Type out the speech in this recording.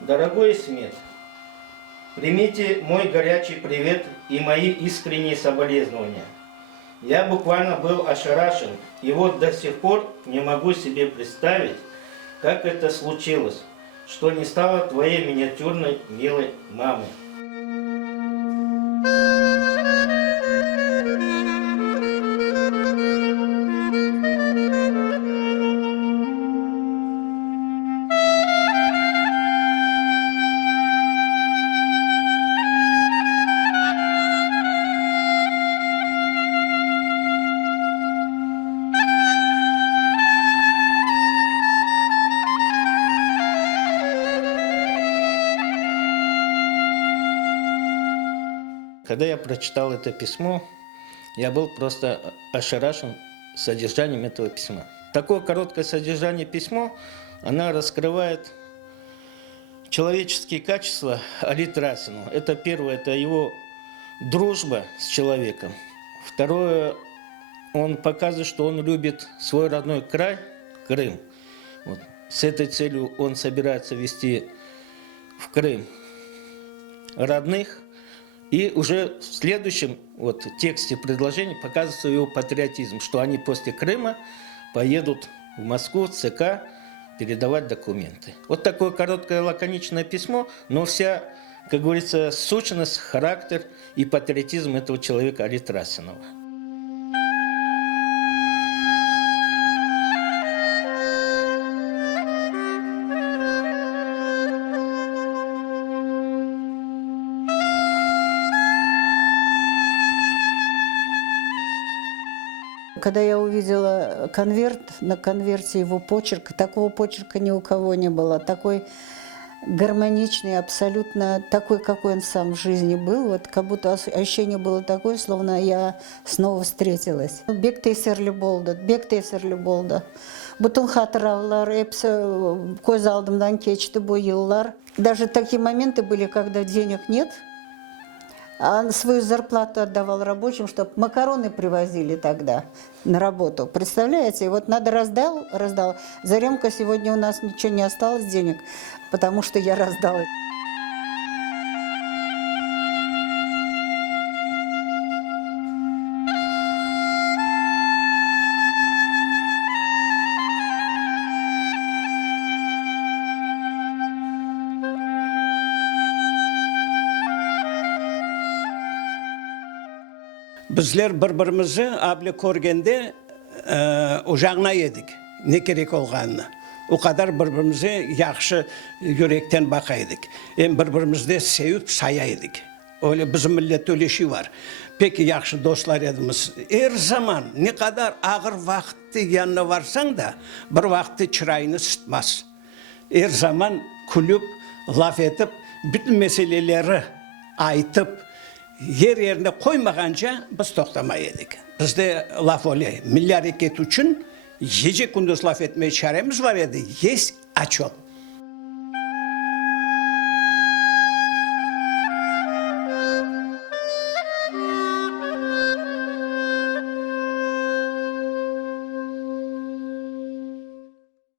Дорогой Смет, примите мой горячий привет и мои искренние соболезнования. Я буквально был ошарашен, и вот до сих пор не могу себе представить, как это случилось, что не стало твоей миниатюрной милой мамой. Когда я прочитал это письмо, я был просто ошарашен содержанием этого письма. Такое короткое содержание письма, она раскрывает человеческие качества Алиты Расину. Это первое, это его дружба с человеком. Второе, он показывает, что он любит свой родной край, Крым. Вот. С этой целью он собирается везти в Крым родных. И уже в следующем тексте предложения показывается его патриотизм, что они после Крыма поедут в Москву, в ЦК, передавать документы. Вот такое короткое лаконичное письмо, но вся, как говорится, сущность, характер и патриотизм этого человека Алиты Расиновой. Когда я увидела конверт, на конверте его почерк, такого почерка ни у кого не было, такой гармоничный, абсолютно такой, какой он сам в жизни был, вот как будто ощущение было такое, словно я снова встретилась. Бек тесерлі болды. Бүтін хатыраулар, hepsi көз алдымдан кечті бұл yıllar. Даже такие моменты были, когда денег нет, а свою зарплату отдавал рабочим, чтобы макароны привозили тогда на работу. Представляете? И вот надо раздал. Заремка, сегодня у нас ничего не осталось денег, потому что я раздала. Bizler birbirimizni abli ko'rganda o'jag'na edik, ne kerak olganini. O kadar birbirimize yaxshi yürekten bakaydık. Birbirimizde sevip sayaydık. Öyle bizim millette öyle şey var. Peki yaxşı dostlar edimiz. Her zaman ne kadar ağır vakti yanına varsan da bir vakti çırayını sıtmaz. Her zaman kulüp, laf edip, bütün meseleleri aytıp, yerine koymaganca biz toxtamaydık. Bizde laf öyle, milli hareket için gece gündüz laf etmeye çaremiz var idi. Yes, açol.